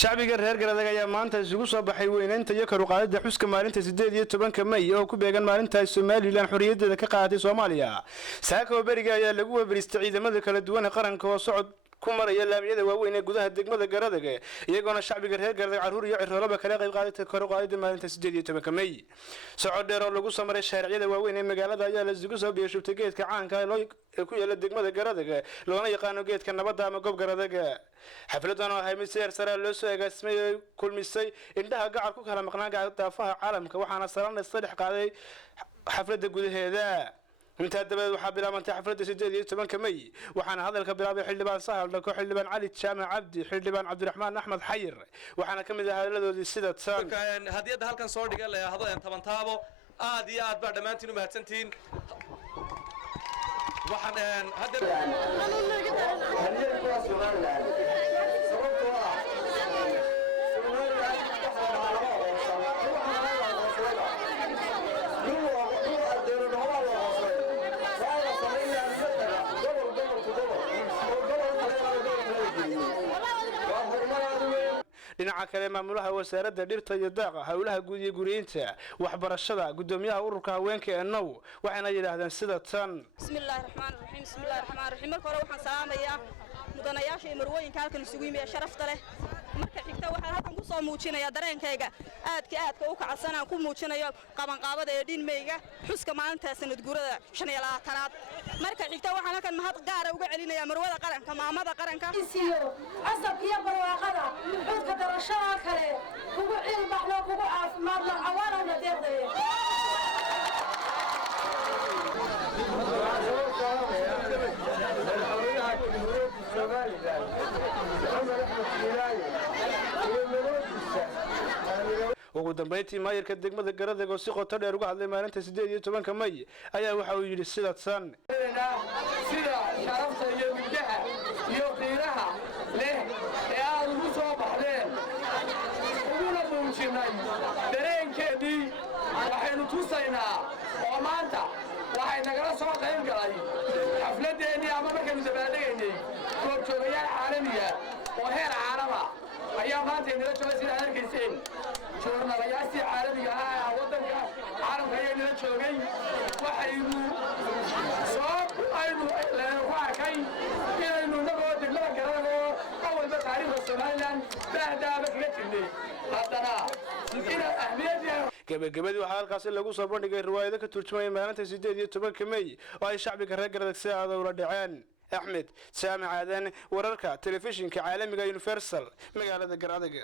shacbiga reer Galmudug ayaa maanta isugu soo baxay weynaynta iyo kor u qaadida xuska maalinta 18 May oo ku beegan maalinta Soomaaliland xorriyadeeda ka qaadatay Soomaaliya. Saako bariga ayaa lagu wabaristay ciidamada kala duwan ee qaranka oo socod ku maraya laamiyada waaweyn ee gudaha degmada Garadage iyagoona shacbiga reer Galmudug caruur iyo ciroolaba kala qayb qaadatay kor u qaadida maalinta 18 May. Socod dheer oo lagu samaray shaariicada waaweyn ee magaalada ayaa la isugu soo bixiyay geedka caanka ah ee ku yaala degmada Garadage loona yaqaan geedka nabadda ama goob Garadage. xafladan oo hay'ad siyar sare loo soo agaasimay kulmisay indhaha gacal ku kala maqnaan daafaha caalamka waxaana saran saddex qaaday xafladda gudaheeda inta dabad waxa bilaabantay xafladda 18 May waxaana hadalka bilaabay xildhibaan Sahal Dhako xildhibaan Cali Jaamac Cabdi xildhibaan Cabdiraxmaan Axmed Xayir waxaana kamid ah hadaladoodii sida tan hadiyada halkan soo dhigay la yiraahdo taban taabo aad iyo aad baa dhamaantiin u mahadsantiin waxaan hadda dhinaca kale maamulaha wasaaradda dhirta iyo daaqa hawlaha guud iyo guriyeynta waxbarashada gudoomiyaha ururka haweenka ee now waxayna yiraahdeen sida tan bismillaahir rahmaanir rahiim marka hore waxaan salaamayaa mudanayaasha marwooyinka halkan isugu yimid sharafta leh marka xigta waxaan halkan ku soo muujinayaa dareenkayga aadka u kacsan aan ku muujinayo qaban qaabada ee dhinmayga xuska maalinta sanad guurada 25aad marka xigta waxaan halkan mahad gaar ah uga celinayaa marwada qaranka maamada qaranka asabkiya barwaaqada xudka darashada kale kugu cilbaxlo kugu caafimaad la cawaarana deeqday ugu dambeyntii maayirka degmada Garadage oo si qoto dheer uga hadlay maalinta 18 May ayaa waxa uu yiri sida tan sida sharafta iyo midhaha iyo qiiraha leh ee aad ugu soo baxdeen uguna muujinay dareenkeedii waxaynu tusaynaa oo maanta waxay nagala soo qayb galay xafladeennii ama markaynu dabaaldegaynay goobjoogayaal caalamiya oo heer caalama ayaa maanta inala jooga sida arkayseen joornaalayaashii caalamiga ah waddanka caalamka ayaa inala joogay waxaynu ku arkay inaynu nagoo degmada Garadage oo awalba taariikhda Soomaaliland bahdaaba kaga jirnay haddana ina ahmiyadii gabagabadii waxaa halkaas lagu soo bandhigay riwaayado ka turjumaya maalinta 18 May oo ay shacbiga reer Garadage si aad u dhaceen Axmed Saami Aadan wararka telefishinka caalamiga Universal magaalada Garadage.